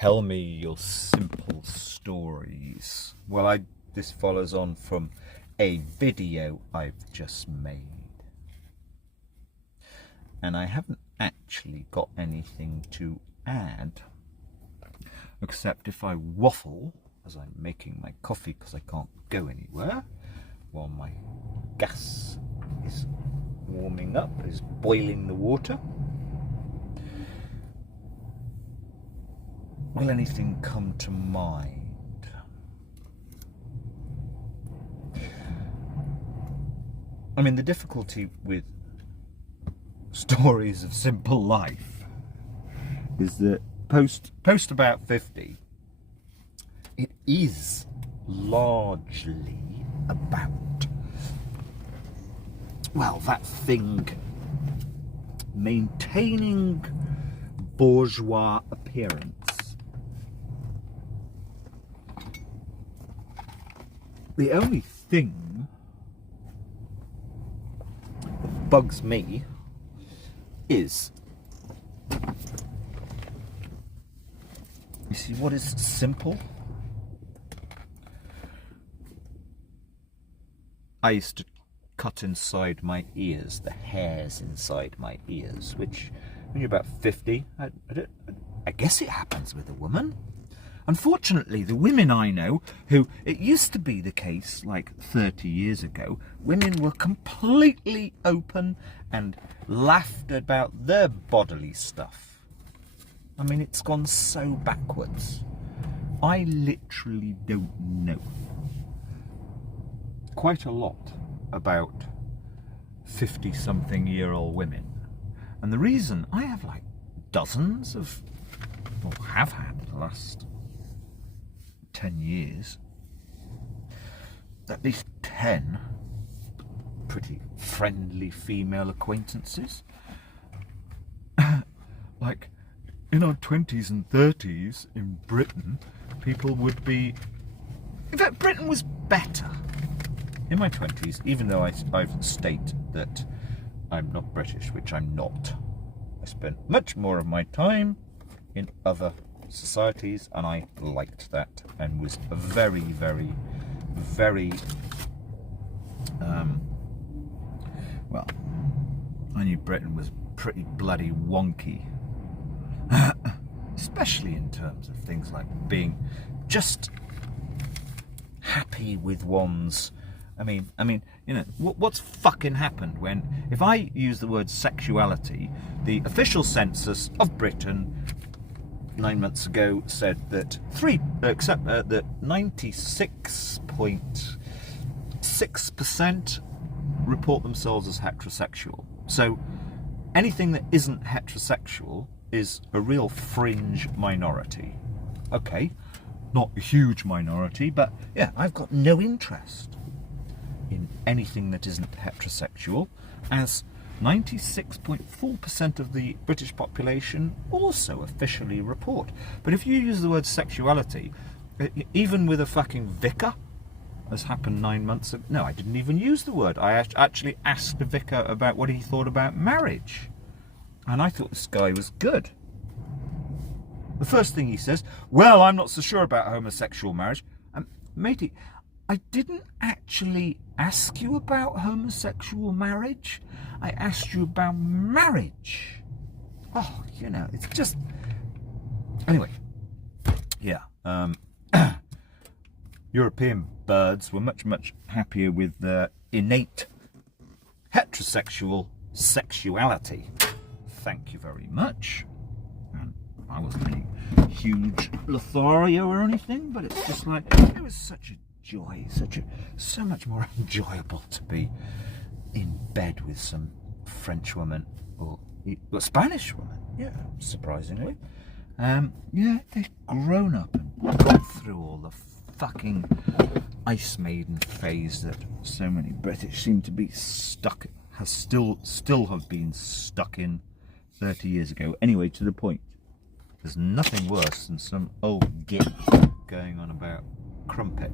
Tell me your simple stories. Well, this follows on from a video I've just made. And I haven't actually got anything to add, except if I waffle as I'm making my coffee because I can't go anywhere while my gas is warming up, is boiling the water. Will anything come to mind? I mean, the difficulty with stories of simple life is that post about 50, it is largely about, well, that thing, maintaining bourgeois appearance. The only thing that bugs me is, you see, what is simple? I used to cut inside my ears, the hairs inside my ears, which when you're about 50, I guess it happens with a woman. Unfortunately, the women I know who, it used to be the case like 30 years ago, women were completely open and laughed about their bodily stuff. I mean, it's gone so backwards. I literally don't know quite a lot about 50-something-year-old women. And the reason, I have like dozens of, or have had the last 10 years, at least 10 pretty friendly female acquaintances. Like in our 20s and 30s in Britain, people would be, in fact, Britain was better. In my 20s, even though I've stated that I'm not British, which I'm not, I spent much more of my time in other societies, and I liked that and was very, very, very, well, I knew Britain was pretty bloody wonky, especially in terms of things like being just happy with one's, I mean, you know, what's fucking happened when, if I use the word sexuality, the official census of Britain 9 months ago said that that 96.6% report themselves as heterosexual. So anything that isn't heterosexual is a real fringe minority. Okay, not a huge minority, but yeah, I've got no interest in anything that isn't heterosexual, as 96.4% of the British population also officially report. But if you use the word sexuality, even with a fucking vicar, as happened 9 months ago, no, I didn't even use the word. I actually asked the vicar about what he thought about marriage. And I thought this guy was good. The first thing he says, well, I'm not so sure about homosexual marriage. Matey, I didn't actually ask you about homosexual marriage. I asked you about marriage. Oh, you know, it's just... Anyway, yeah. European birds were much, much happier with their innate heterosexual sexuality. Thank you very much. And I wasn't any huge Lothario or anything, but it's just like, it was such a joy, so much more enjoyable to be in bed with some French woman or Spanish woman. Yeah, surprisingly. Yeah, they've grown up and gone through all the fucking ice maiden phase that so many British seem to be stuck, still have been stuck in 30 years ago. Anyway, to the point. There's nothing worse than some old git going on about crumpet.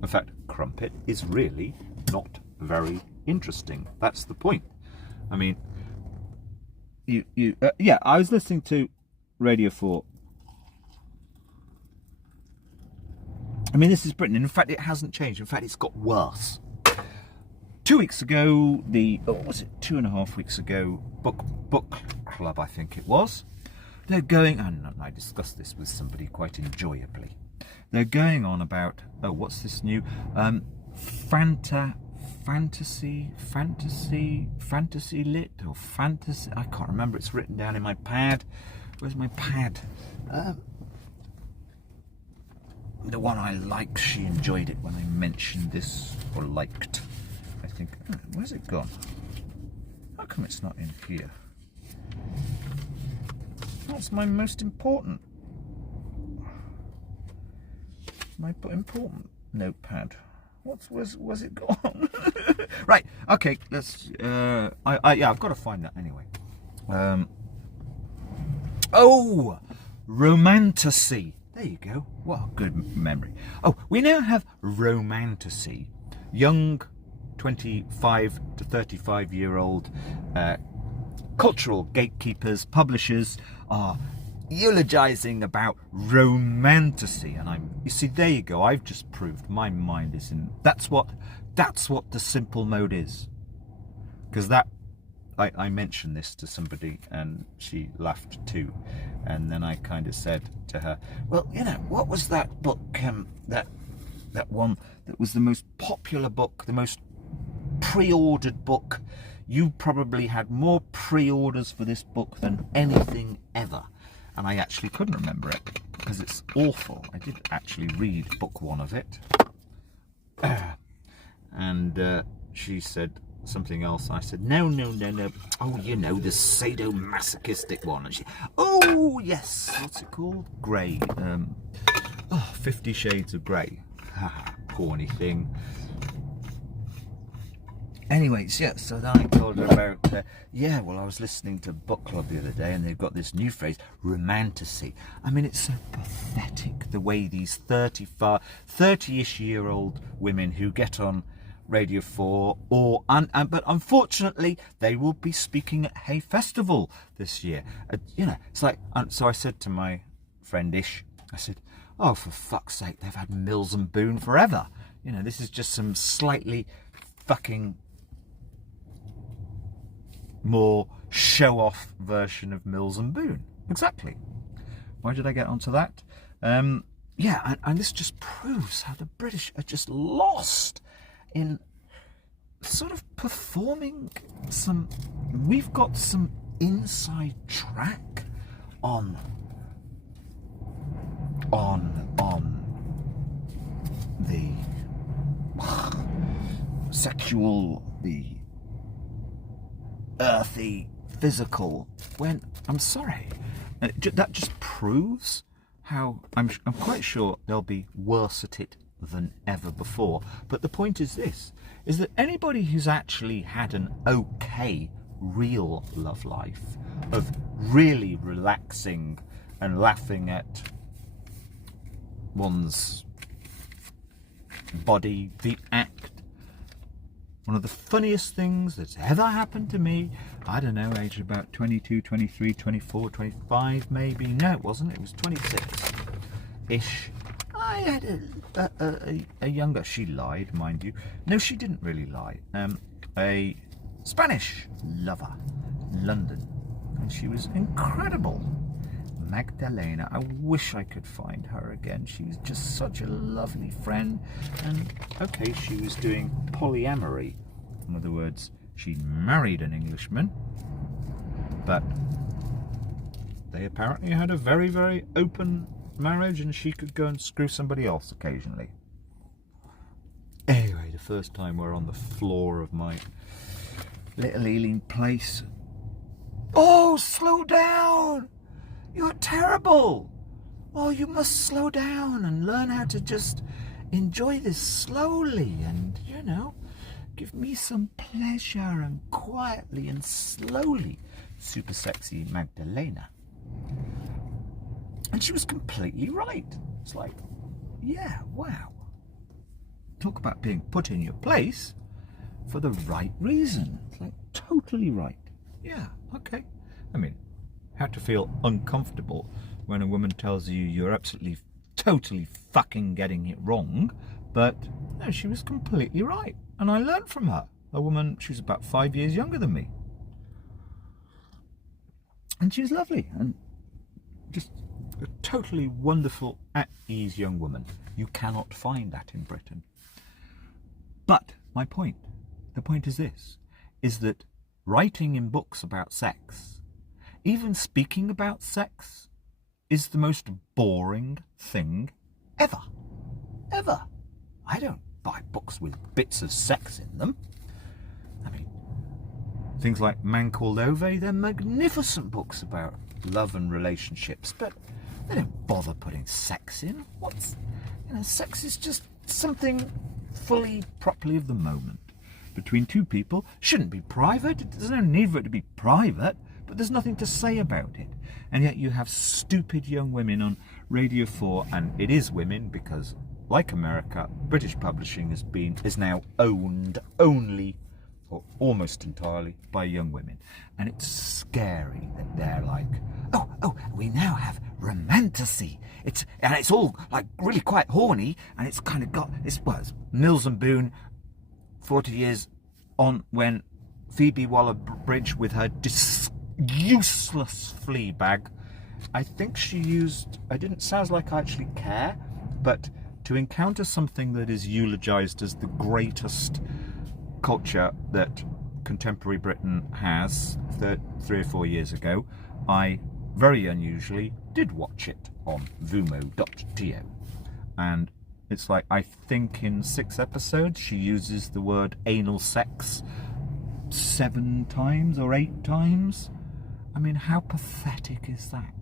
In fact, crumpet is really not very interesting. That's the point. I mean, yeah, I was listening to Radio 4 I mean, this is Britain. In fact, it hasn't changed. In fact, it's got worse. 2 weeks ago, was it 2.5 weeks ago, book club, I think it was. They're going, and I discussed this with somebody quite enjoyably. They're going on about, what's this new, fantasy lit, or fantasy, I can't remember, it's written down in my pad. Where's my pad? The one I liked, she enjoyed it when I mentioned this, or liked, I think. Oh, where's it gone? How come it's not in here? That's my most important, notepad. Was it gone? Right, okay, let's, yeah, I've got to find that anyway. Oh, romantasy. There you go. What a good memory. Oh, we now have romantasy. Young 25 to 35-year-old cultural gatekeepers, publishers are eulogizing about romantasy, and you see, there you go. I've just proved my mind is in. That's what the simple mode is. Because I mentioned this to somebody and she laughed too, and then I kind of said to her, well, you know, what was that book, that one that was the most popular book, the most pre-ordered book? You probably had more pre-orders for this book than anything ever. And I actually couldn't remember it because it's awful. I did actually read book one of it. And she said something else. I said, no. Oh, you know, the sadomasochistic one. And she, oh, yes. What's it called? Grey. 50 Shades of Grey. Corny thing. Anyways, yeah, so then I told her about, well, I was listening to Book Club the other day and they've got this new phrase, romantasy. I mean, it's so pathetic the way these 30-ish year old women who get on Radio 4 but unfortunately they will be speaking at Hay Festival this year. You know, it's like, so I said to my friend Ish, I said, oh, for fuck's sake, they've had Mills and Boon forever. You know, this is just some slightly fucking more show-off version of Mills and Boon. Exactly. Why did I get onto that? Yeah, and this just proves how the British are just lost in sort of performing some. We've got some inside track on the sexual, the earthy, physical, when, I'm sorry, that just proves how I'm quite sure they'll be worse at it than ever before. But the point is this, is that anybody who's actually had an okay real love life of really relaxing and laughing at one's body, the act. One of the funniest things that's ever happened to me, I don't know, age about 22, 23, 24, 25 maybe. No, it wasn't. It was 26-ish. I had a younger, she lied, mind you. No, she didn't really lie. A Spanish lover in London. And she was incredible. Magdalena, I wish I could find her again. She was just such a lovely friend. And okay, she was doing polyamory. In other words, she married an Englishman, but they apparently had a very, very open marriage and she could go and screw somebody else occasionally. Anyway, the first time we're on the floor of my little Ealing place. Oh, slow down! You're terrible! Oh, you must slow down and learn how to just enjoy this slowly and, you know, give me some pleasure and quietly and slowly. Super sexy Magdalena. And she was completely right. It's like, yeah, wow. Talk about being put in your place for the right reason. It's like, totally right. Yeah, okay. I mean, how to feel uncomfortable when a woman tells you you're absolutely totally fucking getting it wrong, but no, she was completely right. And I learned from her. A woman, she was about 5 years younger than me. And she was lovely and just a totally wonderful, at ease young woman. You cannot find that in Britain. But the point is this, is that writing in books about sex, even speaking about sex, is the most boring thing ever. Ever. I don't buy books with bits of sex in them. I mean, things like Man Called Ove, they're magnificent books about love and relationships, but they don't bother putting sex in. Sex is just something fully, properly of the moment. Between two people, shouldn't be private. There's no need for it to be private, but there's nothing to say about it. And yet you have stupid young women on Radio 4, and it is women because, like America, British publishing is now owned only or almost entirely by young women. And it's scary that they're like, oh, we now have romantasy. It's all like really quite horny, and it's kind of got, it's Mills and Boon 40 years on when Phoebe Waller-Bridge with her useless flea bag, I think she used, sounds like I actually care, but to encounter something that is eulogized as the greatest culture that contemporary Britain has 3 or 4 years ago, I very unusually did watch it on vumo.to, and it's like, I think in 6 episodes she uses the word anal sex 7 times or 8 times. I mean, how pathetic is that?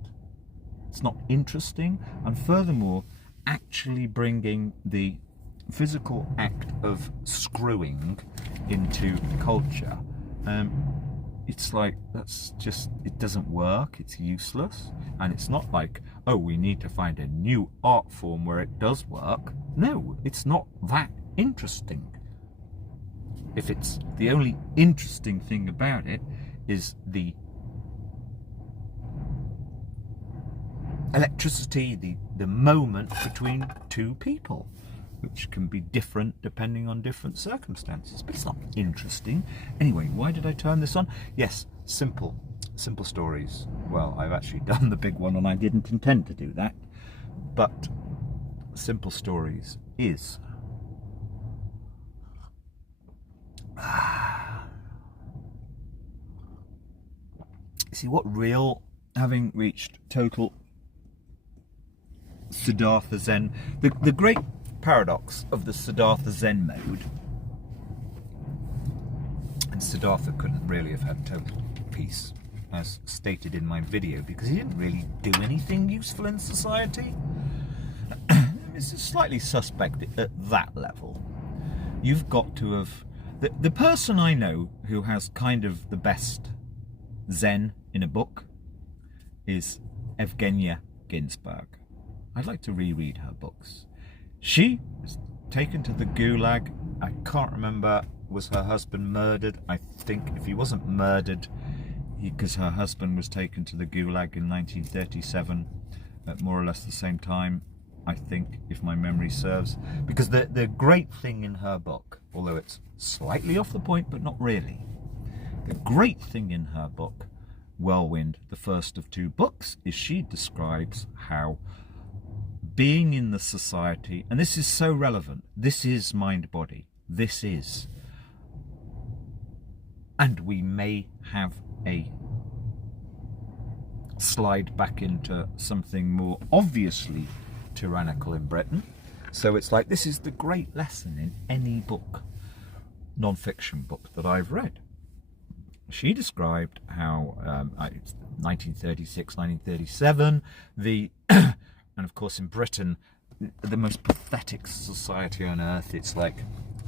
It's not interesting, and furthermore, actually bringing the physical act of screwing into culture, it's like, that's just, it doesn't work, it's useless. And it's not like, oh, we need to find a new art form where it does work. No, it's not that interesting. If it's the only interesting thing about it is the electricity, the moment between two people, which can be different depending on different circumstances, but it's not interesting. Anyway, why did I turn this on? Yes, simple stories. Well, I've actually done the big one and I didn't intend to do that, but simple stories is see what real, having reached total Siddhartha Zen, the great paradox of the Siddhartha Zen mode, and Siddhartha couldn't really have had total peace, as stated in my video, because he didn't really do anything useful in society. It's slightly suspect at that level. You've got to have, the person I know who has kind of the best Zen in a book is Evgenia Ginsberg. I'd like to reread her books. She was taken to the Gulag. I can't remember, was her husband murdered? I think if he wasn't murdered, because her husband was taken to the Gulag in 1937 at more or less the same time, I think, if my memory serves. Because the great thing in her book, although it's slightly off the point but not really, the great thing in her book, Whirlwind, the first of 2 books, is she describes how being in the society, and this is so relevant, this is mind-body, this is, and we may have a slide back into something more obviously tyrannical in Britain. So it's like, this is the great lesson in any book, non-fiction book that I've read. She described how 1936, 1937, and of course in Britain, the most pathetic society on earth. It's like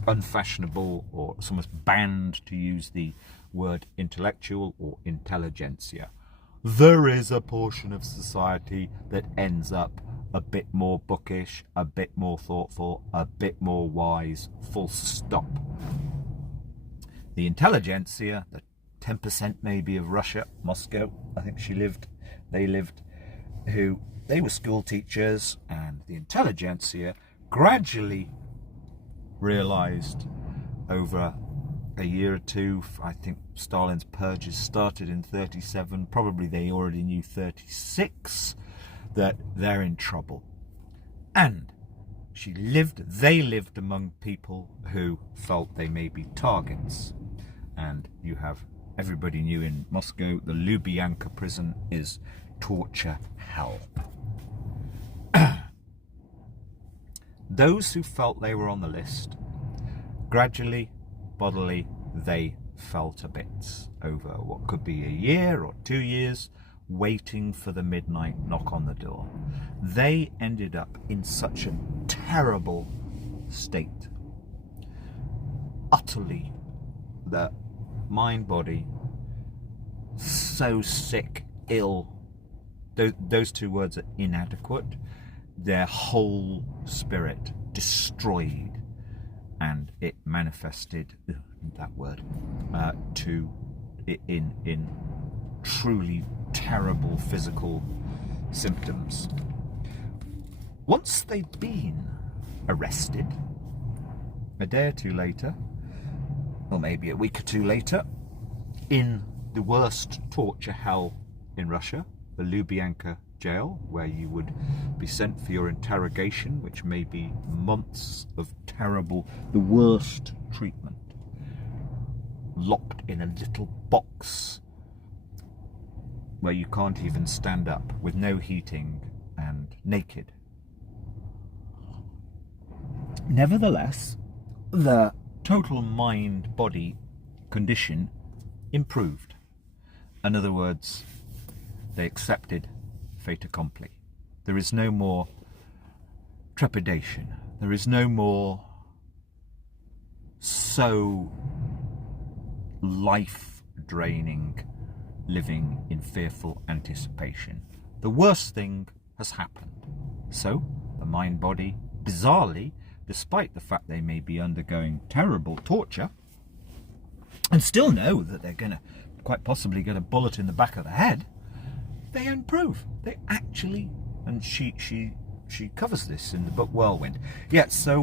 unfashionable, or it's almost banned to use the word intellectual or intelligentsia. There is a portion of society that ends up a bit more bookish, a bit more thoughtful, a bit more wise, full stop. The intelligentsia, the 10% maybe of Russia, Moscow, I think they lived, who they were school teachers, and the intelligentsia gradually realized over a year or two, I think Stalin's purges started in 37, probably they already knew 36, that they're in trouble. And they lived among people who felt they may be targets. And you have, everybody knew in Moscow, the Lubyanka prison is torture hell. Those who felt they were on the list, gradually, bodily, they fell to bits over what could be a year or 2 years, waiting for the midnight knock on the door. They ended up in such a terrible state, utterly, the mind, body, so sick, ill, those two words are inadequate, their whole spirit destroyed, and it manifested, that word, in truly terrible physical symptoms. Once they'd been arrested, a day or two later, or maybe a week or two later, in the worst torture hell in Russia, the Lubyanka jail, where you would be sent for your interrogation, which may be months of terrible, the worst treatment, locked in a little box where you can't even stand up, with no heating and naked. Nevertheless, the total mind-body condition improved. In other words, they accepted fait accompli. There is no more trepidation. There is no more so life-draining living in fearful anticipation. The worst thing has happened. So, the mind-body, bizarrely, despite the fact they may be undergoing terrible torture, and still know that they're going to quite possibly get a bullet in the back of the head, they improve. They actually, and she covers this in the book Whirlwind. Yeah, so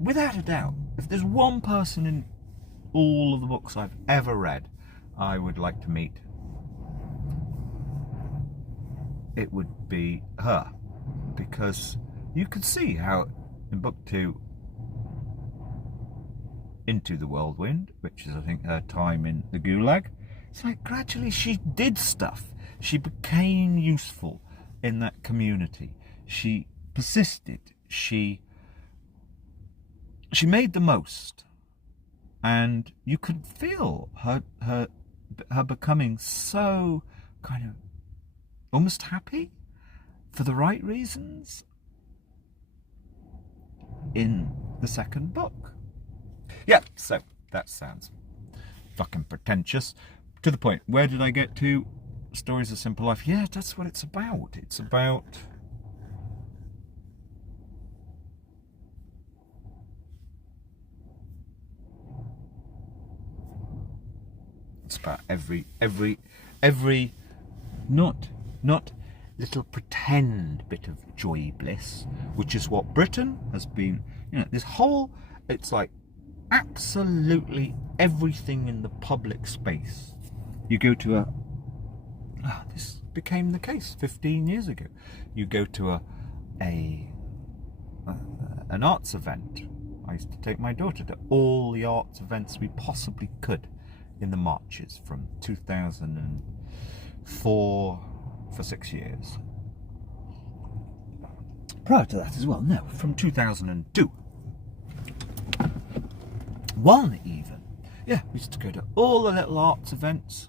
without a doubt, if there's one person in all of the books I've ever read I would like to meet, it would be her, because you could see how in book 2, Into the Whirlwind, which is I think her time in the Gulag, it's like gradually she did stuff. She became useful in that community. She persisted. She made the most, and you could feel her becoming so kind of almost happy for the right reasons in the second book. Yeah, so that sounds fucking pretentious. To the point, where did I get to? Stories of Simple Life. Yeah, that's what it's about. It's about every not little pretend bit of joy bliss, which is what Britain has been, this whole, it's like absolutely everything in the public space. You go to this became the case 15 years ago. You go to an arts event. I used to take my daughter to all the arts events we possibly could in the marches from 2004 for 6 years. Prior to that as well, no, from 2002. One even. Yeah, we used to go to all the little arts events.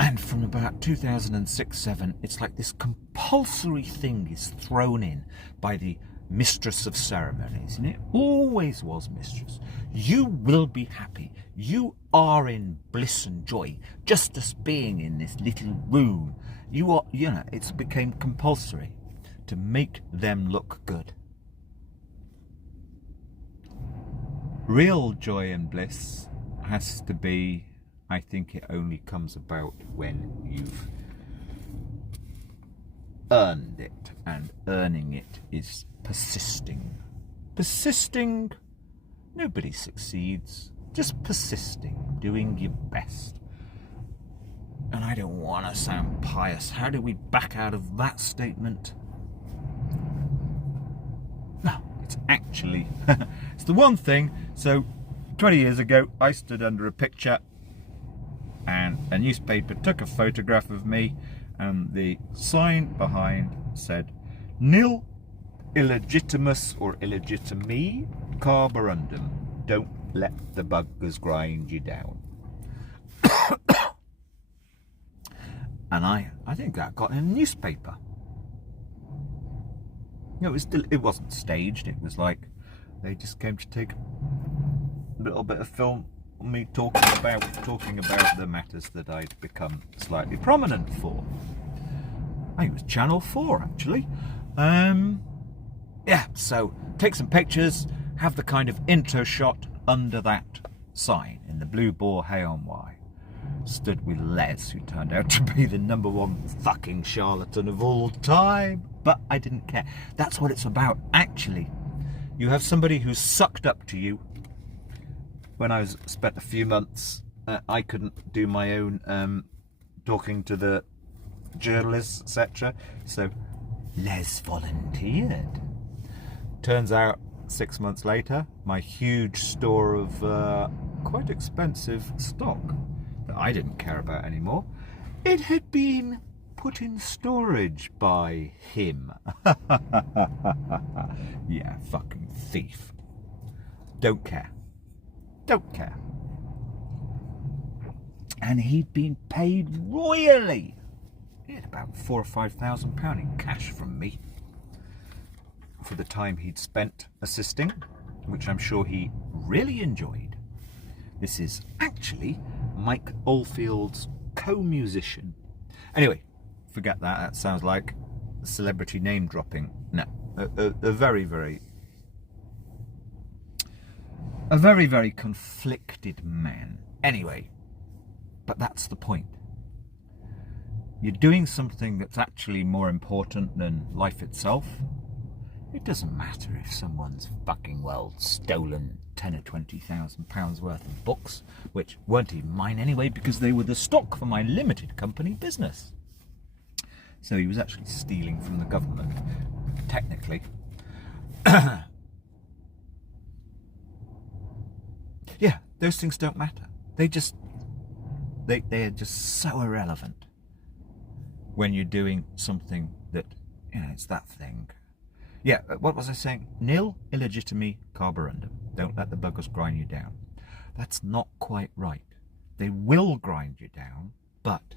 And from about 2006-07, it's like this compulsory thing is thrown in by the mistress of ceremonies, and it always was mistress. You will be happy. You are in bliss and joy, just as being in this little room. You are, it's became compulsory to make them look good. Real joy and bliss has to be I think it only comes about when you've earned it, and earning it is persisting. Persisting, nobody succeeds, just persisting, doing your best. And I don't want to sound pious. How do we back out of that statement? No, it's actually, it's the one thing. So 20 years ago, I stood under a picture and a newspaper took a photograph of me, and the sign behind said, "Nil illegitimus or illegitimi carborundum. Don't let the buggers grind you down." And I think that got in a newspaper. It wasn't staged. It was like they just came to take a little bit of film on me talking about the matters that I'd become slightly prominent for. I think it was Channel 4 actually. Yeah, so take some pictures, have the kind of intro shot under that sign in the Blue Boar Hay-on-Wye. Stood with Les, who turned out to be the #1 fucking charlatan of all time. But I didn't care. That's what it's about. Actually, you have somebody who's sucked up to you. When I spent a few months, I couldn't do my own talking to the journalists, etc. So Les volunteered. Turns out 6 months later, my huge store of quite expensive stock that I didn't care about anymore, it had been put in storage by him. Yeah, fucking thief. Don't care. Don't care. And he'd been paid royally. He had about £4,000 or £5,000 in cash from me for the time he'd spent assisting, which I'm sure he really enjoyed. This is actually Mike Oldfield's co-musician. Anyway, forget that. That sounds like celebrity name dropping. No, a very, very conflicted man. Anyway, but that's the point. You're doing something that's actually more important than life itself. It doesn't matter if someone's fucking well stolen 10 or 20,000 pounds worth of books, which weren't even mine anyway because they were the stock for my limited company business. So he was actually stealing from the government, technically. Yeah, those things don't matter. They are just so irrelevant when you're doing something that, it's that thing. Yeah, what was I saying? Nil illegitimi carborundum. Don't let the buggers grind you down. That's not quite right. They will grind you down, but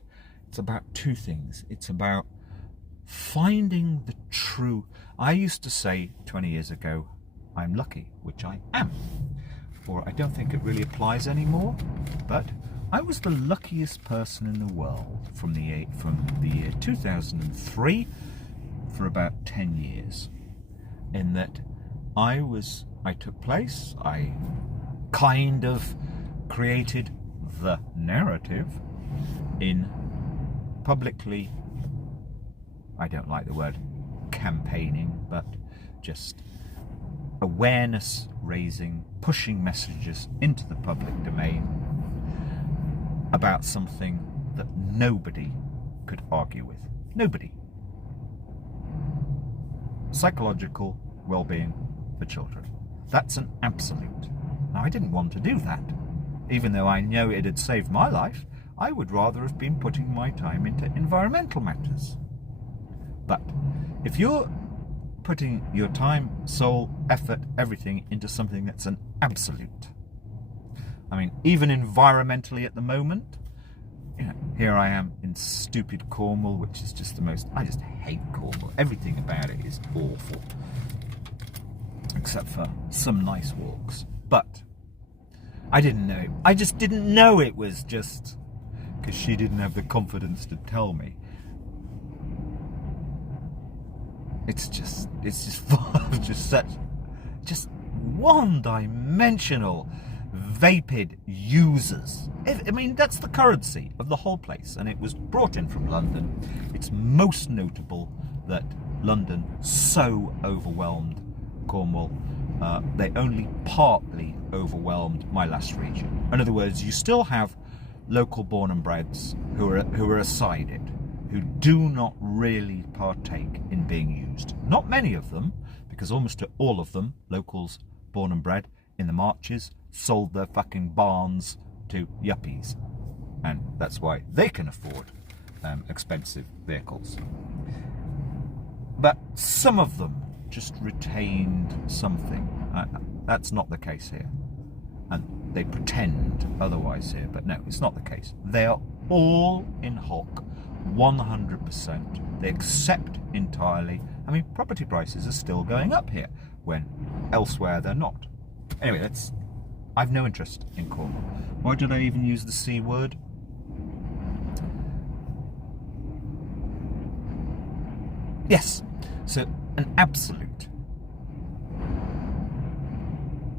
it's about two things. It's about finding the true... I used to say 20 years ago, I'm lucky, which I am. Or I don't think it really applies anymore, but I was the luckiest person in the world from the year 2003 for about 10 years. In that I took place, I kind of created the narrative in publicly, I don't like the word campaigning, but just awareness raising, pushing messages into the public domain about something that nobody could argue with. Nobody. Psychological well-being for children. That's an absolute. Now, I didn't want to do that. Even though I know it had saved my life, I would rather have been putting my time into environmental matters. But if you're putting your time, soul, effort, everything into something that's an absolute, I mean, even environmentally at the moment, here I am in stupid Cornwall, which is just the most... I just hate Cornwall. Everything about it is awful. Except for some nice walks. But I didn't know. I just didn't know it was just... because she didn't have the confidence to tell me. It's just such... just one-dimensional. vapid users. I mean, that's the currency of the whole place, and it was brought in from London. It's most notable that London so overwhelmed Cornwall. They only partly overwhelmed my last region. In other words, you still have local born and breds who are aside who do not really partake in being used. Not many of them, because almost all of them, locals born and bred in the marches, sold their fucking barns to yuppies, and that's why they can afford expensive vehicles. But some of them just retained something. That's not the case here, and they pretend otherwise here, but no, it's not the case. They are all in hock, 100%. They accept entirely. I mean, property prices are still going up here when elsewhere they're not. Anyway, I've no interest in Cornwall. Why did I even use the C word? Yes, so an absolute.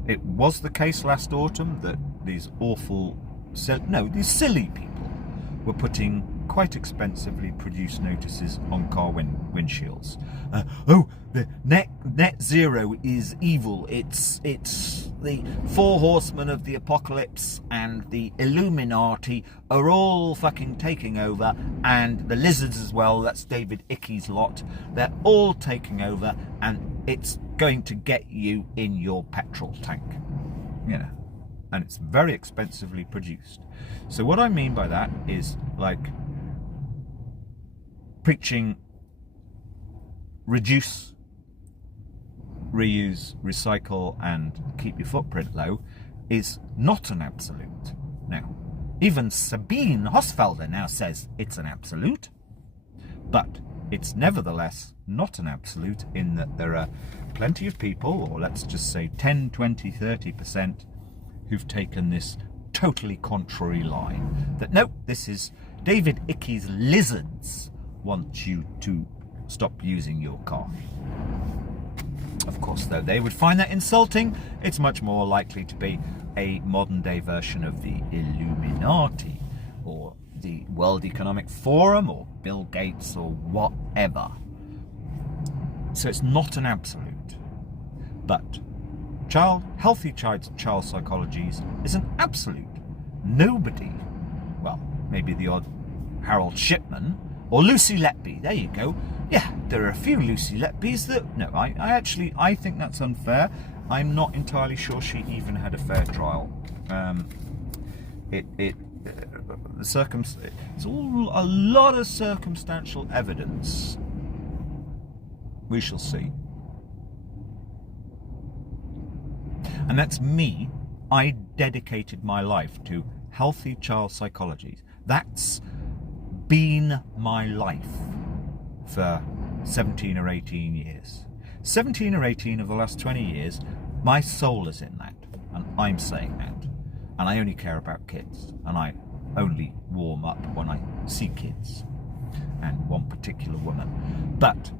It was the case last autumn that these these silly people were putting quite expensively produced notices on car windshields. The net zero is evil. It's the four horsemen of the apocalypse and the Illuminati are all fucking taking over, and the lizards as well. That's David Ickie's lot. They're all taking over, and it's going to get you in your petrol tank. You know, and it's very expensively produced. So what I mean by that is like preaching reduce, reuse, recycle and keep your footprint low is not an absolute. Now, even Sabine Hosfelder now says it's an absolute, but it's nevertheless not an absolute in that there are plenty of people, or let's just say 10, 20, 30%, who've taken this totally contrary line. That nope, this is David Ickie's lizards want you to stop using your car. Of course, though they would find that insulting, it's much more likely to be a modern day version of the Illuminati or the World Economic Forum or Bill Gates or whatever. So it's not an absolute, but healthy child psychologies is an absolute. Nobody, well, maybe the odd Harold Shipman or Lucy Letby, there you go. Yeah, there are a few Lucy Letbys that, no, I think that's unfair. I'm not entirely sure she even had a fair trial. It's all a lot of circumstantial evidence. We shall see. And that's me. I dedicated my life to healthy child psychology. That's been my life for 17 or 18 years. 17 or 18 of the last 20 years, my soul is in that. And I'm saying that. And I only care about kids. And I only warm up when I see kids. And one particular woman. But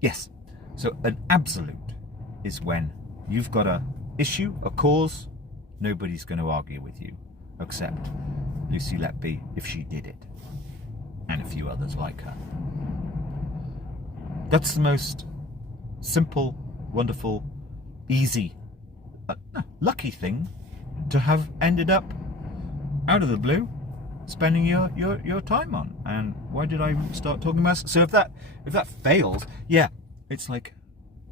yes, so an absolute is when you've got a issue, a cause, nobody's going to argue with you, except Lucy Letby if she did it, and a few others like her. That's the most simple, wonderful, easy, lucky thing to have ended up out of the blue spending your time on. And why did I even start talking about it? So if that fails, yeah, it's like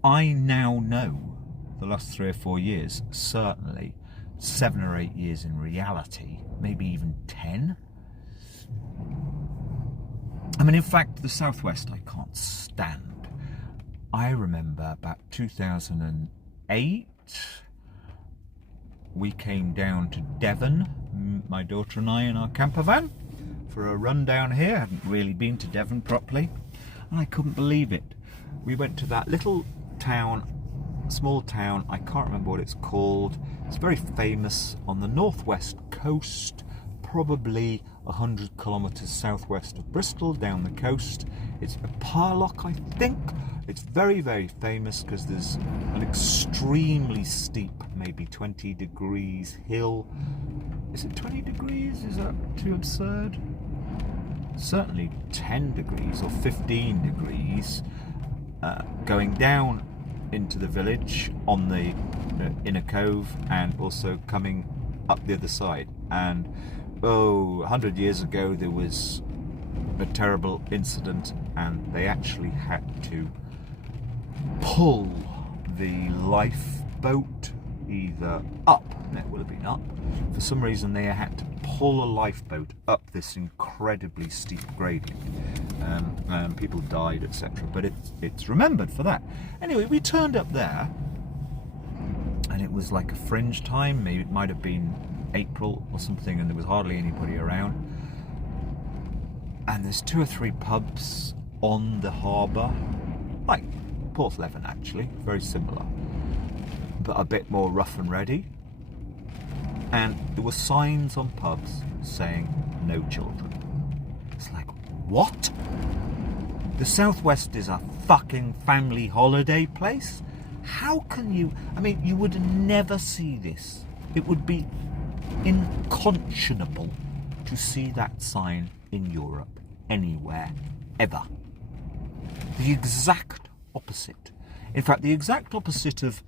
I now know the last 3 or 4 years, certainly 7 or 8 years in reality, maybe even 10. I mean, in fact, the Southwest I can't stand. I remember about 2008, we came down to Devon, my daughter and I, in our camper van for a run down here. I hadn't really been to Devon properly, and I couldn't believe it. We went to that little town, small town, I can't remember what it's called. It's very famous on the northwest coast, probably 100 kilometres southwest of Bristol, down the coast. It's a Parlock, I think. It's very, very famous because there's an extremely steep, maybe 20 degrees hill. Is it 20 degrees? Is that too absurd? Certainly 10 degrees or 15 degrees going down into the village on the inner cove, and also coming up the other side. And 100 years ago there was a terrible incident, and they actually had to pull the lifeboat either up, and it would have been up. For some reason they had to pull a lifeboat up this incredibly steep gradient. People died, etc. But it's remembered for that. Anyway, we turned up there, and it was like a fringe time. Maybe it might have been April or something, and there was hardly anybody around. And there's 2 or 3 pubs on the harbour, like Porthleven actually, very similar, but a bit more rough and ready. And there were signs on pubs saying no children. It's like, what? The Southwest is a fucking family holiday place? How can you? I mean, you would never see this. It would be unconscionable to see that sign in Europe, anywhere, ever. The exact opposite. In fact, the exact opposite of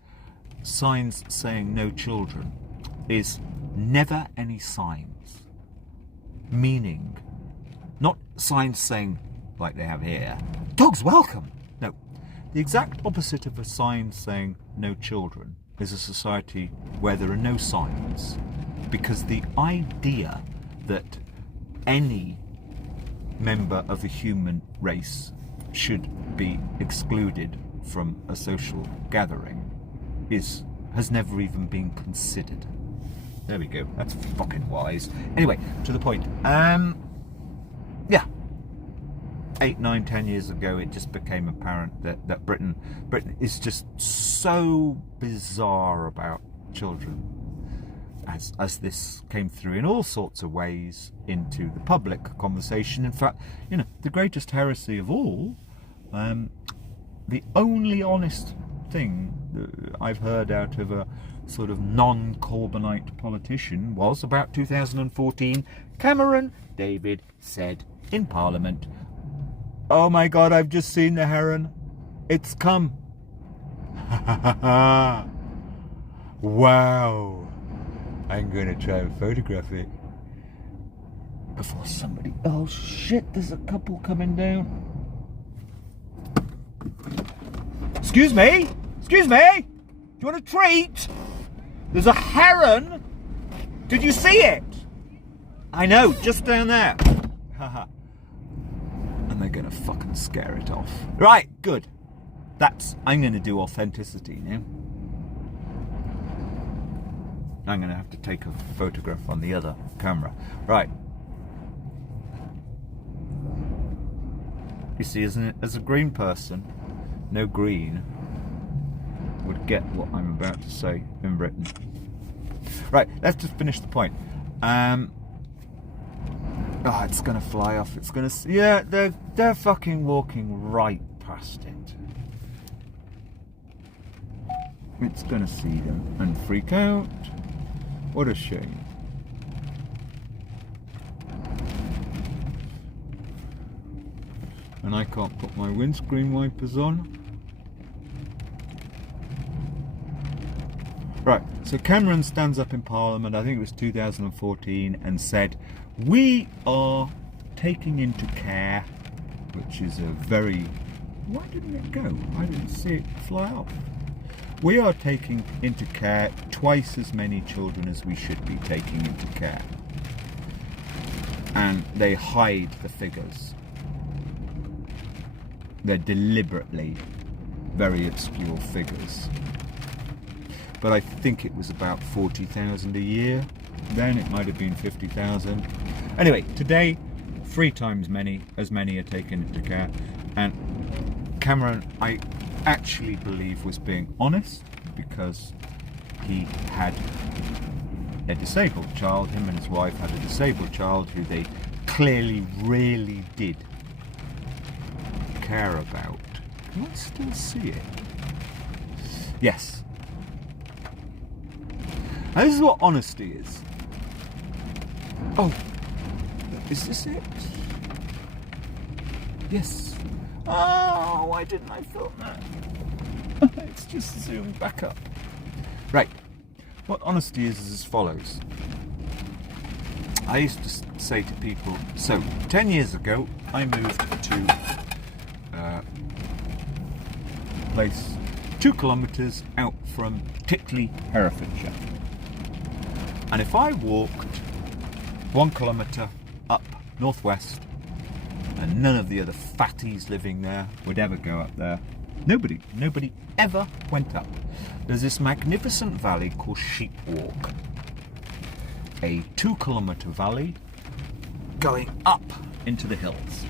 signs saying no children is never any signs. Meaning, not signs saying, like they have here, dogs welcome. No. The exact opposite of a sign saying no children is a society where there are no signs. Because the idea that any member of the human race should be excluded from a social gathering has never even been considered. There we go. That's fucking wise. Anyway, to the point. Yeah. 8, 9, 10 years ago, it just became apparent that Britain is just so bizarre about children. As this came through in all sorts of ways into the public conversation. In fact, the greatest heresy of all, the only honest thing that I've heard out of a sort of non-Corbynite politician was about 2014. Cameron David said in Parliament, "Oh my God, I've just seen the heron. It's come." Wow. I'm going to try and photograph it before somebody... Oh shit, there's a couple coming down. Excuse me? Excuse me? Do you want a treat? There's a heron. Did you see it? I know, just down there. Haha. And they're going to fucking scare it off. Right, good. I'm going to do authenticity now. I'm going to have to take a photograph on the other camera. Right. You see, as a green person, no green would get what I'm about to say in Britain. Right, let's just finish the point. It's going to fly off. It's going to... Yeah, they're fucking walking right past it. It's going to see them and freak out. What a shame. And I can't put my windscreen wipers on. Right, so Cameron stands up in Parliament, I think it was 2014, and said, "We are taking into care," which is a very... Why didn't it go? I didn't see it fly off. "We are taking into care twice as many children as we should be taking into care." And they hide the figures. They're deliberately very obscure figures. But I think it was about 40,000 a year. Then it might have been 50,000. Anyway, today, 3 times as many are taken into care. And Cameron, I actually believe, was being honest, because he had a disabled child. Him and his wife had a disabled child who they clearly really did care about. Do I still see it? Yes. Now, this is what honesty is. Oh, is this it? Yes. Oh, why didn't I film that? It's just zoomed back up. Right. What honesty is as follows. I used to say to people, so 10 years ago I moved to a place 2 kilometres out from Titley, Herefordshire. And if I walked 1 kilometre up northwest, and none of the other fatties living there would ever go up there. Nobody ever went up. There's this magnificent valley called Sheepwalk. A 2 kilometre valley going up into the hills.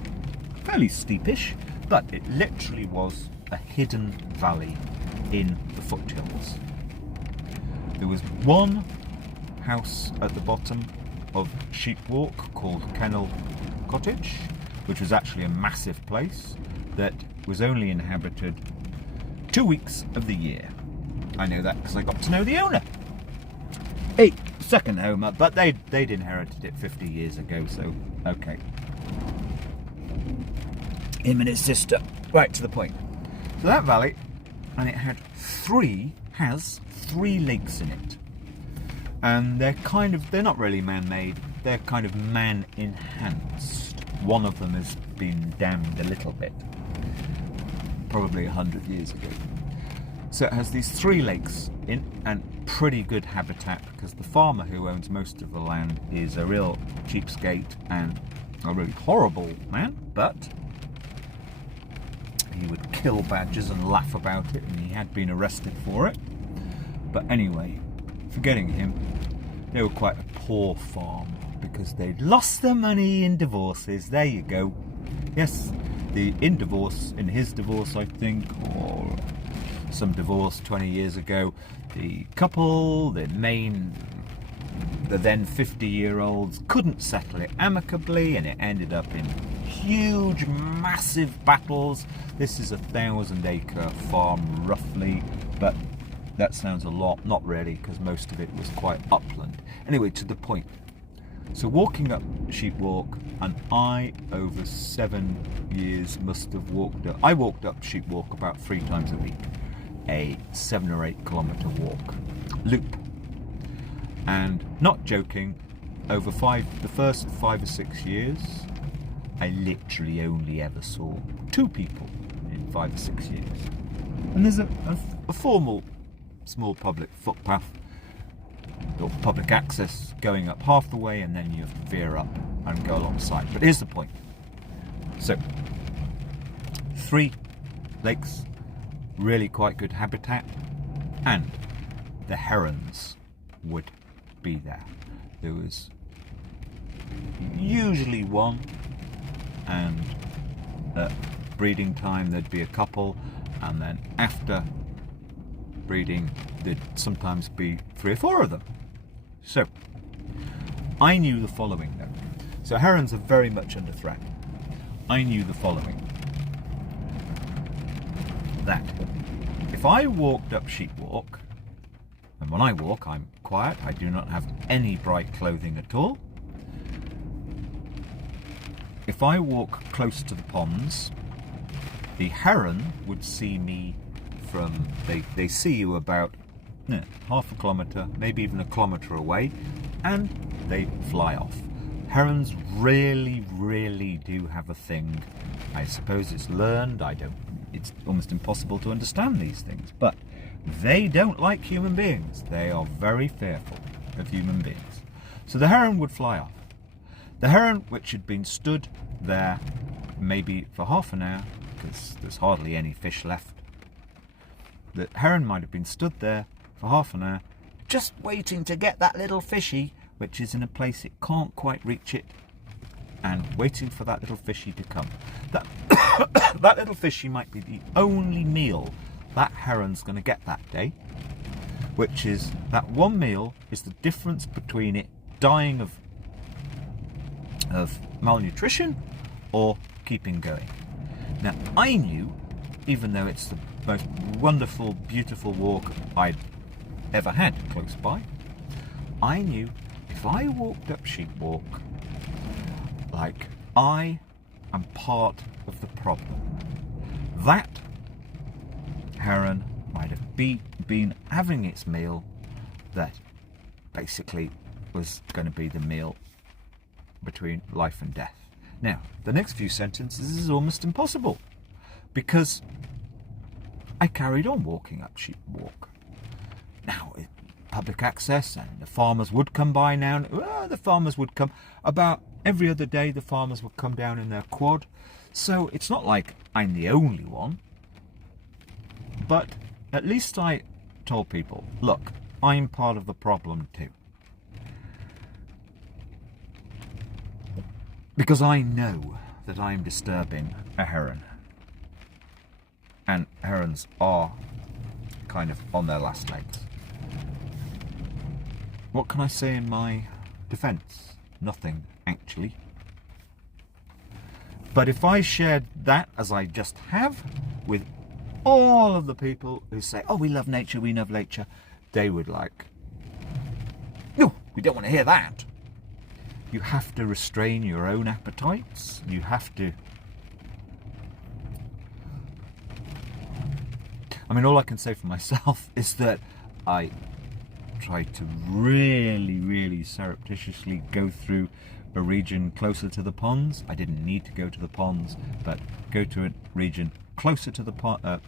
Fairly steepish, but it literally was a hidden valley in the foothills. There was one house at the bottom of Sheepwalk called Kennel Cottage, which was actually a massive place that was only inhabited 2 weeks of the year. I know that because I got to know the owner. A second home, but they'd inherited it 50 years ago, so okay. Him and his sister. Right, to the point. So that valley, and it has 3 lakes in it. And they're not really man-made, they're kind of man-enhanced. One of them has been dammed a little bit, probably 100 years ago. So it has these 3 lakes in, and pretty good habitat, because the farmer who owns most of the land is a real cheapskate and a really horrible man, but he would kill badgers and laugh about it, and he had been arrested for it. But anyway, forgetting him, they were quite a poor farm because they'd lost their money in divorces. There you go. Yes, in his divorce, I think, or some divorce 20 years ago, the couple, the then 50-year-olds couldn't settle it amicably, and it ended up in huge, massive battles. This is a 1,000-acre farm, roughly, but that sounds a lot. Not really, because most of it was quite upland. Anyway, to the point. So walking up Sheepwalk, and I, over 7 years, must have walked up. I walked up Sheepwalk about 3 times a week. A 7 or 8 kilometre walk, loop. And not joking, over the first 5 or 6 years, I literally only ever saw 2 people in 5 or 6 years. And there's a formal small public footpath or public access going up half the way, and then you have to veer up and go alongside. But here's the point. So 3 lakes, really quite good habitat, and the herons would be there. There was usually one, and at breeding time there'd be a couple, and then after breeding there'd sometimes be 3 or 4 of them. So I knew the following though. So herons are very much under threat. I knew the following. That if I walked up Sheepwalk, and when I walk I'm quiet, I do not have any bright clothing at all. If I walk close to the ponds, the heron would see me from, they see you about half a kilometre, maybe even a kilometre away, and they fly off. Herons really do have a thing. I suppose it's learned, it's almost impossible to understand these things, but they don't like human beings. They are very fearful of human beings. So the heron would fly off. The heron, which had been stood there maybe for half an hour, because there's hardly any fish left, the heron might have been stood there for half an hour, just waiting to get that little fishy, which is in a place it can't quite reach it, and waiting for that little fishy to come. That little fishy might be the only meal that heron's going to get that day, which is that one meal is the difference between it dying of malnutrition or keeping going. Now, I knew even though it's the most wonderful, beautiful walk I'd ever had close by, I knew if I walked up Sheep Walk, like, I am part of the problem. That heron might have been having its meal that basically was going to be the meal between life and death. Now, the next few sentences is almost impossible because I carried on walking up Sheep Walk. Now, public access, and the farmers would come by now. The farmers would come about every other day. The farmers would come down in their quad. So it's not like I'm the only one. But at least I told people, look, I'm part of the problem too. Because I know that I'm disturbing a heron. And herons are kind of on their last legs. What can I say in my defence? Nothing, actually. But if I shared that, as I just have, with all of the people who say, oh, we love nature, they would like, no, we don't want to hear that. You have to restrain your own appetites. You have to... I mean, all I can say for myself is that I try to really surreptitiously go through a region closer to the ponds. I didn't need to go to the ponds, but go to a region closer to the pond,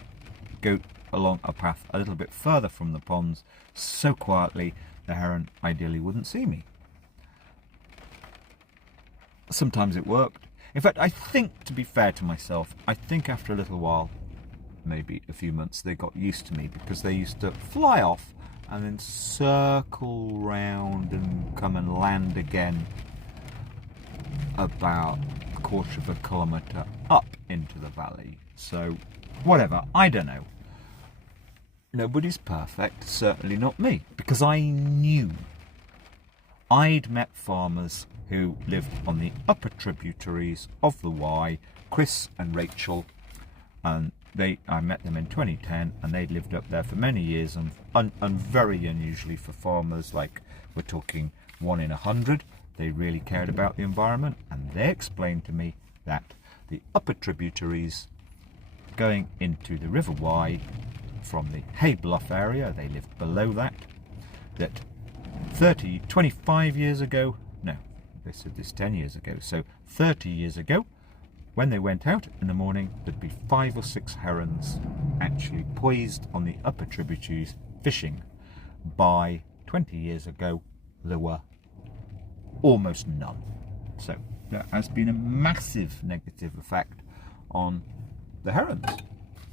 go along a path a little bit further from the ponds, so quietly the heron ideally wouldn't see me. Sometimes it worked. In fact, I think, to be fair to myself, I think after a little while, maybe a few months, they got used to me because they used to fly off and then circle round and come and land again about a quarter of a kilometre up into the valley. So, whatever, I don't know. Nobody's perfect, certainly not me, because I knew I'd met farmers who lived on the upper tributaries of the Wye, Chris and Rachel, and I met them in 2010, and they'd lived up there for many years, and very unusually for farmers, like we're talking 1 in 100, they really cared about the environment, and they explained to me that the upper tributaries going into the River Wye from the Hay Bluff area, they lived below that 25 years ago, no, they said this 10 years ago, so 30 years ago, when they went out in the morning, there'd be 5 or 6 herons actually poised on the upper tributaries fishing. By 20 years ago, there were almost none. So there has been a massive negative effect on the herons.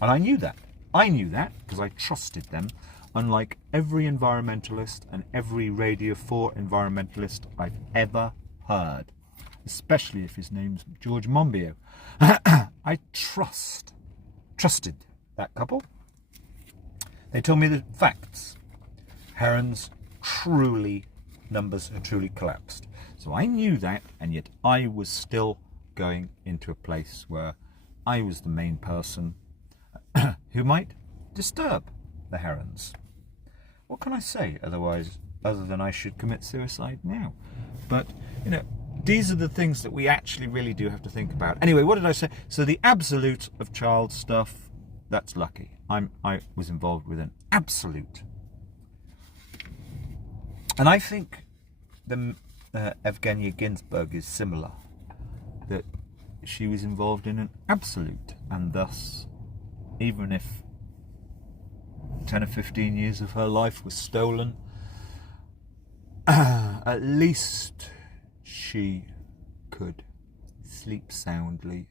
And I knew that. I knew that because I trusted them, unlike every environmentalist and every Radio 4 environmentalist I've ever heard, especially if his name's George Monbiot. I trusted that couple. They told me the facts. Herons numbers had truly collapsed. So I knew that, and yet I was still going into a place where I was the main person who might disturb the herons. What can I say otherwise, other than I should commit suicide now? But, these are the things that we actually really do have to think about. Anyway, what did I say? So the absolute of child stuff, that's lucky. I was involved with an absolute. And I think the Evgenia Ginsburg is similar. That she was involved in an absolute, and thus, even if 10 or 15 years of her life was stolen, at least she could sleep soundly,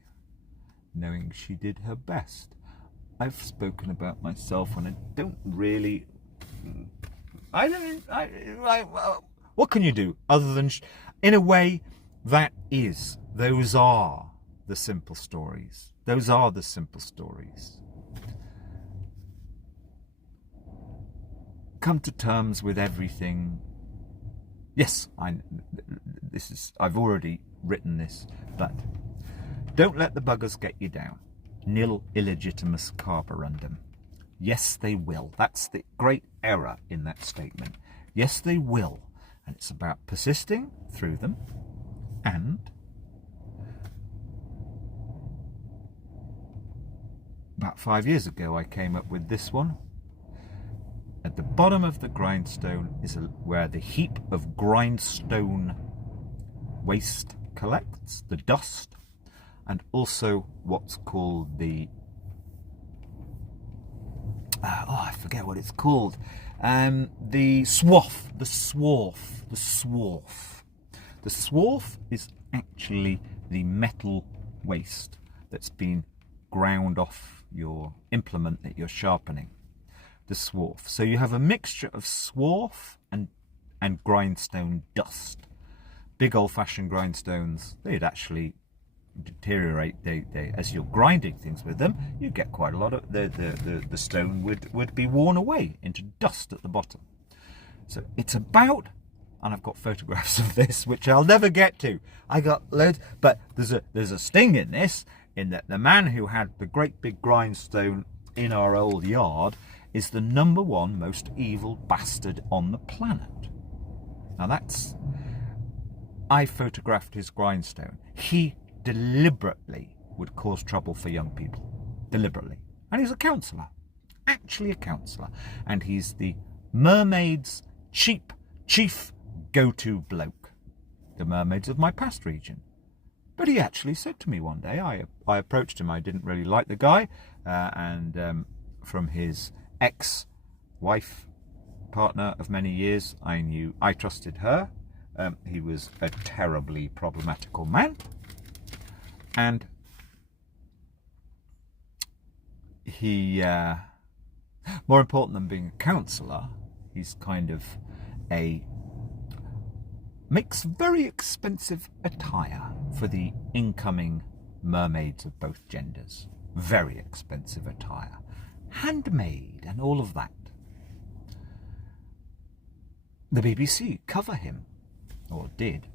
knowing she did her best. I've spoken about myself, and I don't really... what can you do other than... in a way, those are the simple stories. Those are the simple stories. Come to terms with everything. Yes, I've already written this, but don't let the buggers get you down. nil illegitimus carborundum. Yes, they will. That's the great error in that statement. Yes, they will. And it's about persisting through them. And about 5 years ago, I came up with this one. At the bottom of the grindstone is where the heap of grindstone waste collects, the dust, and also what's called the I forget what it's called, the swarf. The swarf is actually the metal waste that's been ground off your implement that you're sharpening, the swarf. So you have a mixture of swarf and grindstone dust. Big old-fashioned grindstones, they'd actually deteriorate. They as you're grinding things with them, you get quite a lot of the stone would be worn away into dust at the bottom. So it's about, and I've got photographs of this which I'll never get to. I got loads, but there's a sting in this, in that the man who had the great big grindstone in our old yard is the #1 most evil bastard on the planet. Now I photographed his grindstone. He deliberately would cause trouble for young people. Deliberately. And he's a counsellor. Actually a counsellor. And he's the mermaids' chief go-to bloke. The mermaids of my past region. But he actually said to me one day, I approached him, I didn't really like the guy, and from his ex-wife, partner of many years, I trusted her. He was a terribly problematical man. And he, more important than being a counsellor, he's kind of makes very expensive attire for the incoming mermaids of both genders. Very expensive attire. Handmade and all of that. The BBC cover him, or did.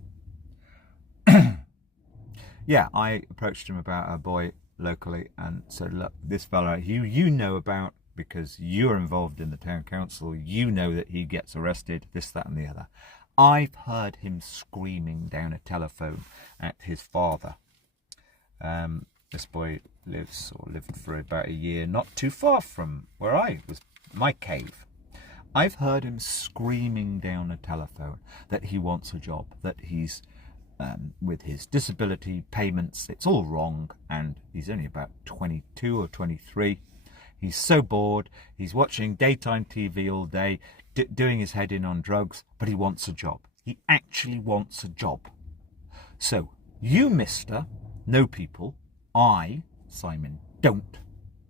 Yeah, I approached him about a boy locally and said, look, this fella you know about, because you're involved in the town council, you know that he gets arrested, this, that and the other. I've heard him screaming down a telephone at his father. This boy lived for about a year, not too far from where I was, my cave. I've heard him screaming down a telephone that he wants a job, that he's with his disability payments, it's all wrong, and he's only about 22 or 23. He's so bored, he's watching daytime TV all day, doing his head in on drugs, but he wants a job. He actually wants a job. So, you, mister, know people. I, Simon, don't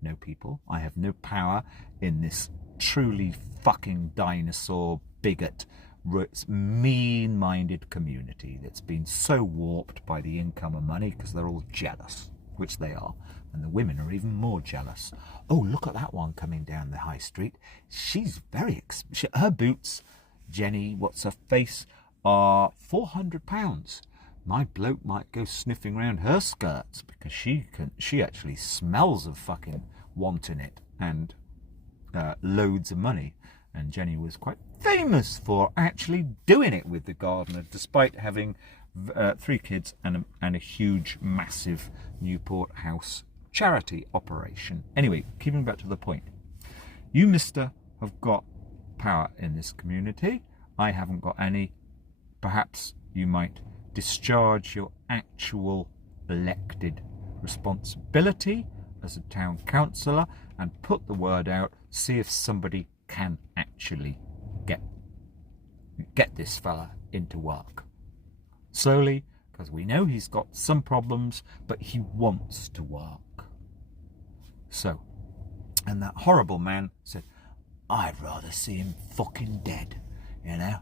know people. I have no power in this truly fucking dinosaur bigot, mean-minded community that's been so warped by the income and money because they're all jealous, which they are, and the women are even more jealous. Oh, look at that one coming down the high street. She's very her boots, Jenny, what's her face, are £400. My bloke might go sniffing around her skirts because she actually smells of fucking wanting it and loads of money. And Jenny was quite famous for actually doing it with the gardener, despite having 3 kids and a huge, massive Newport House charity operation. Anyway, keeping back to the point. You, mister, have got power in this community. I haven't got any. Perhaps you might discharge your actual elected responsibility as a town councillor and put the word out, see if somebody can actually get this fella into work. Slowly, because we know he's got some problems, but he wants to work. So, and that horrible man said, I'd rather see him fucking dead, you know?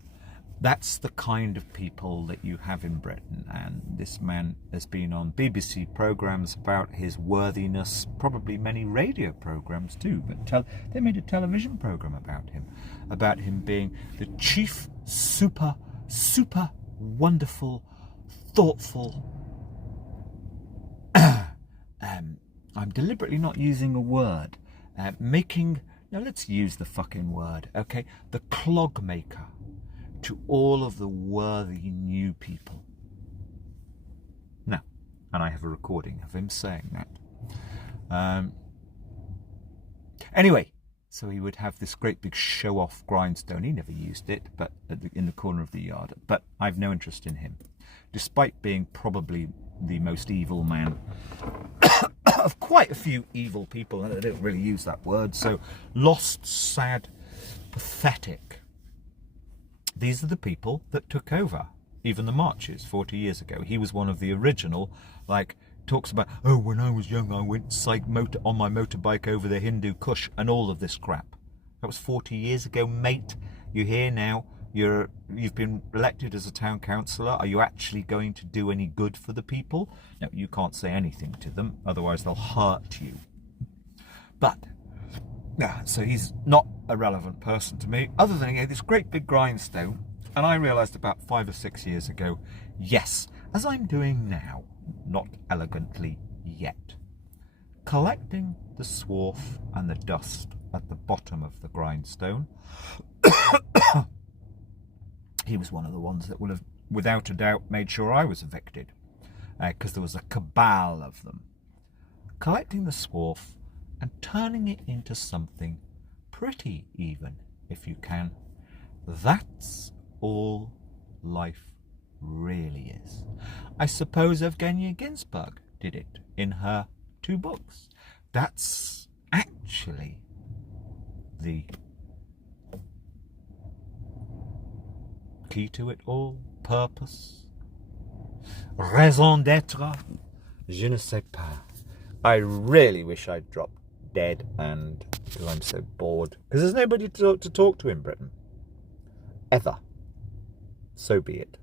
That's the kind of people that you have in Britain, and this man has been on BBC programmes about his worthiness, probably many radio programmes too, but they made a television programme about him being the chief super wonderful, thoughtful I'm deliberately not using a word. Making, now let's use the fucking word, okay? The clog maker to all of the worthy new people. Now, and I have a recording of him saying that. Anyway, so he would have this great big show-off grindstone. He never used it, but in the corner of the yard. But I've no interest in him, despite being probably the most evil man of quite a few evil people. And I don't really use that word. So lost, sad, pathetic. These are the people that took over even the marches 40 years ago. He was one of the original, like, talks about, oh, when I was young, I went on my motorbike over the Hindu Kush and all of this crap. That was 40 years ago, mate. You're here now. You've been elected as a town councillor. Are you actually going to do any good for the people? No, you can't say anything to them, otherwise they'll hurt you. But, so he's not a relevant person to me, other than he had this great big grindstone, and I realised about 5 or 6 years ago, yes, as I'm doing now, not elegantly yet, collecting the swarf and the dust at the bottom of the grindstone. He was one of the ones that would have, without a doubt, made sure I was evicted, because there was a cabal of them. Collecting the swarf and turning it into something pretty even, if you can. That's all life really is. I suppose Evgenia Ginsburg did it in her 2 books. That's actually the key to it all. Purpose, raison d'être, je ne sais pas. I really wish I'd dropped dead, and because I'm so bored, because there's nobody to talk to in Britain ever. So be it.